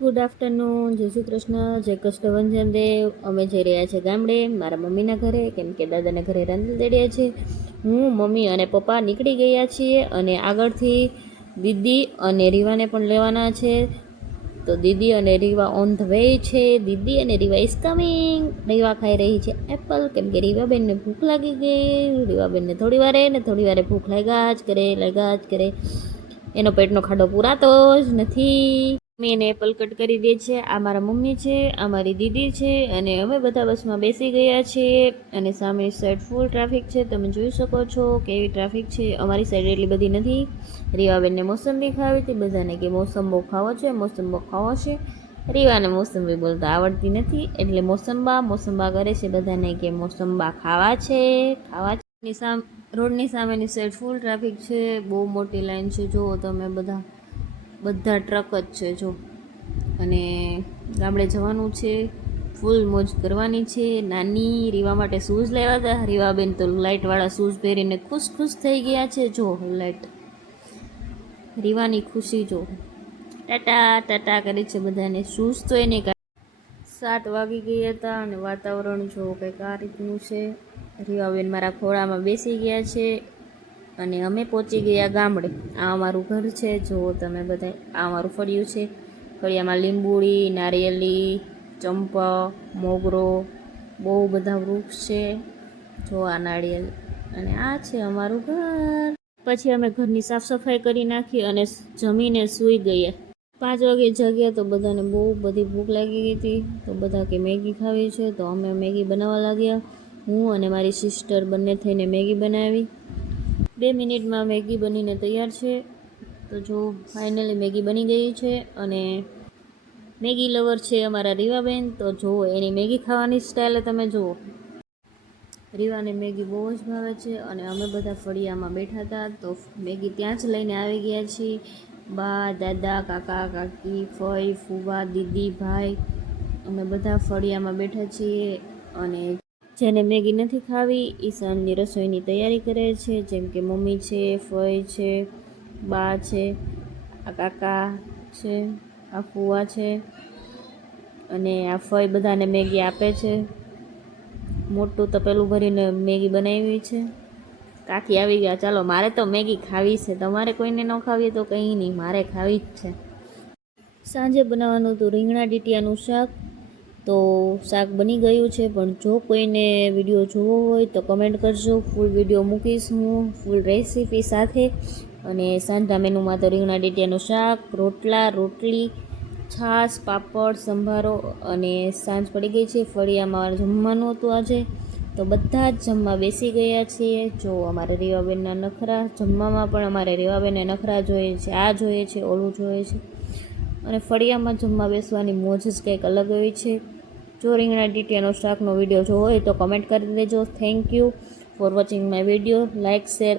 Good afternoon જય શ્રી કૃષ્ણ. જય કૃષ્ણ દેવ અમે જઈ રહ્યા છીએ ગામડે. મારા મમ્મીના ઘરે, કેમ કે દાદાના ઘરે રાંધી દેડ્યા છે. હું, મમ્મી અને પપ્પા નીકળી ગયા છીએ અને આગળથી દીદી અને રીવાને પણ લેવાના છે. તો દીદી અને રીવા ઓન ધ વે છે. દીદી અને રીવા ઇઝ કમિંગ રીવા ખાઈ રહી છે એપલ કેમ કે રીવાબેનને ભૂખ લાગી ગઈ. રીવાબેનને થોડી વારે ને થોડી વારે ભૂખ લાગ્યા જ કરે, લાગ્યા જ કરે. એનો પેટનો ખાડો પૂરાતો જ નથી. મેં એને એપલ કટ કરી દે છે. આ મારા મમ્મી છે, આ મારી દીદી છે અને અમે બધા બસમાં બેસી ગયા છીએ અને સામેની સાઈડ ફૂલ ટ્રાફિક છે. તમે જોઈ શકો છો કેવી ટ્રાફિક છે. અમારી સાઈડ એટલી બધી નથી. રીવાબેનને મોસંબી ખાવી હતી બધાને કે મોસંબો ખાવો છે મોસંબો ખાવો છે. રીવાને મોસંબી બોલતા આવડતી નથી. એટલે મોસંબા મોસંબા કરે છે બધાને કે મોસંબા ખાવા છે ખાવા છે. સામ, રોડની સામેની સાઈડ ફૂલ ટ્રાફિક છે. બહુ મોટી લાઈન છે. જુઓ તમે બધા. બધા ટ્રક જ છે, જો. અને ગામડે જવાનું છે, ફૂલ મોજ કરવાની છે. નાની રીવા માટે શૂઝ લેવા હતા રીવાબેન તો લાઇટવાળા શૂઝ પહેરીને ખુશ ખુશ થઈ ગયા છે, જો, લાઇટ. રીવાની ખુશી, જો. ટાટા ટાટા કરી છે બધાને. શૂઝ તો એને સાત વાગી ગયા હતા અને વાતાવરણ જો કંઈક આ રીતનું છે. રીવાબેન મારા ખોળામાં બેસી ગયા છે. અને અમે પહોંચી ગયા ગામડે. આ અમારું ઘર છે જુઓ તમે બધા આ અમારું ફળિયું છે. ફળિયામાં લીંબુડી, નારિયેલી, ચંપા, મોગરો, બહુ બધા વૃક્ષ છે. જો આ નાળિયેર અને આ છે અમારું ઘર. પછી અમે ઘરની સાફ સફાઈ કરી નાખી અને જમીને સૂઈ ગયા. પાંચ વાગે જગ્યા તો બધાને બહુ બધી ભૂખ લાગી ગઈ હતી. તો બધા કે, મેગી ખાવી છે? તો અમે મેગી બનાવવા લાગ્યા. હું અને મારી સિસ્ટર બંને થઈને મેગી બનાવી. બે મિનિટમાં મેગી બનીને તૈયાર છે. તો જો ફાઇનલી મેગી બની ગઈ છે અને મેગી લવર છે અમારા રીવાબેન. તો જુઓ એની મેગી ખાવાની સ્ટાઇલ તમે જુઓ. રીવાને મેગી બહુ જ ભાવે છે અને અમે બધા ફળિયામાં બેઠા હતા. તો મેગી ત્યાં જ લઈને આવી ગયા છીએ. બા, દાદા, કાકા, કાકી, ફઈ, ફૂવા, દીદી, ભાઈ. અમે બધા ફળિયામાં બેઠા છીએ અને જેને મેગી નથી ખાવી એ સાંજની રસોઈની તૈયારી કરે છે. જેમ કે મમ્મી છે, ફઈ છે, બા છે, આ કાકા છે, આ ફુવા છે અને આ ફઈ બધાને મેગી આપે છે. મોટું તપેલું ભરીને મેગી બનાવી છે. કાકી આવી ગયા. ચાલો, મારે તો મેગી ખાવી છે. તમારે કોઈને ન ખાવી તો કંઈ નહીં. મારે ખાવી જ છે. સાંજે બનાવવાનું હતું રીંગણા ડીટિયાનું શાક. તો શાક બની ગયું છે, પણ જો કોઈને વીડિયો જોવો હોય તો કમેન્ટ કરજો. ફૂલ વીડિયો મૂકીશ હું ફૂલ રેસીપી સાથે. અને સાંજા મેનુમાં તો રીંગણા ડીટિયાનું શાક, રોટલા, રોટલી, છાશ, પાપડ, સંભારો અને સાંજ પડી ગઈ છે. ફળિયામાં જમવાનું હતું આજે. તો બધા જ જમવા બેસી ગયા છીએ. જો અમારે રેવાબેનના નખરા, જમવામાં પણ અમારે રેવાબેનને નખરા જોઈએ છે, આ જોઈએ છે, ઓલું જોઈએ છે. અને ફળિયામાં જમવા બેસવાની મોજ જ કંઈક અલગ હોય છે. જો રીંગણા ડીટીયાનો શાકનો વીડિયો જો હોય તો કમેન્ટ કરી દેજો. Thank you for watching my video like share